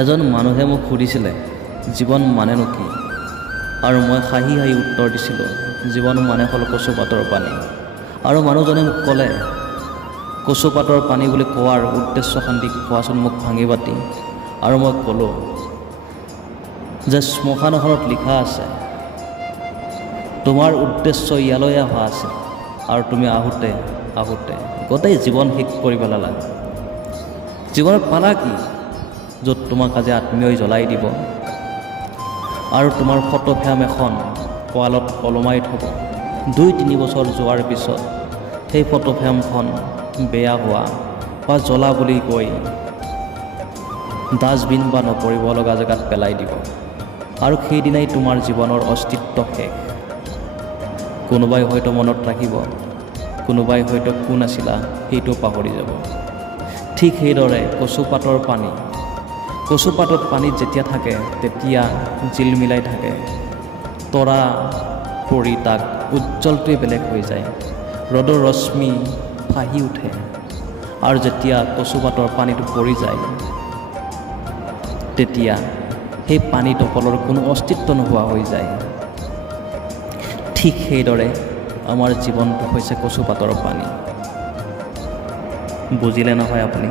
এজন মানুহে মোক সুধিছিলে জীৱন মানেনো কি, আৰু মই হাঁহি হাঁহি উত্তৰ দিছিলোঁ জীৱন মানে হ'ল কচুপাতৰ পানী। আৰু মানুহজনে মোক ক'লে কচুপাতৰ পানী বুলি কোৱাৰ উদ্দেশ্যখান্তি কোৱাচোন মোক ভাঙি পাতি। আৰু মই ক'লোঁ যে শ্মশান এখনত লিখা আছে তোমাৰ উদ্দেশ্য ইয়ালৈ অহা আছিল, আৰু তুমি আহোঁতে গোটেই জীৱন শেষ কৰি পেলালা। জীৱনত পালা কি য'ত তোমাক আজি আত্মীয়ই জ্বলাই দিব আৰু তোমাৰ ফটো ফ্ৰেম এখন ৱালত ওলমাই থ'ব। 2-3 বছৰ যোৱাৰ পিছত সেই ফটো ফ্ৰেমখন বেয়া হোৱা বা জ্বলা বুলি কৈ ডাষ্টবিন বা নপৰিব লগা জেগাত পেলাই দিব, আৰু সেইদিনাই তোমাৰ জীৱনৰ অস্তিত্ব শেষ। কোনোবাই হয়তো মনত ৰাখিব, কোনোবাই হয়তো কোন আছিলা সেইটো পাহৰি যাব। ঠিক সেইদৰে কচুপাতত পানীত যেতিয়া থাকে তেতিয়া জিলমিলাই থাকে, তৰা পৰি তাক উজ্জ্বলটোৱে বেলেগ হৈ যায়, ৰ'দৰ ৰশ্মি ফাহি উঠে, আৰু যেতিয়া কচুপাতৰ পানীটো পৰি যায় তেতিয়া সেই পানী টপলৰ কোনো অস্তিত্ব নোহোৱা হৈ যায়। ঠিক সেইদৰে আমাৰ জীৱনটো হৈছে কচুপাতৰ পানী। বুজিলে নহয় আপুনি?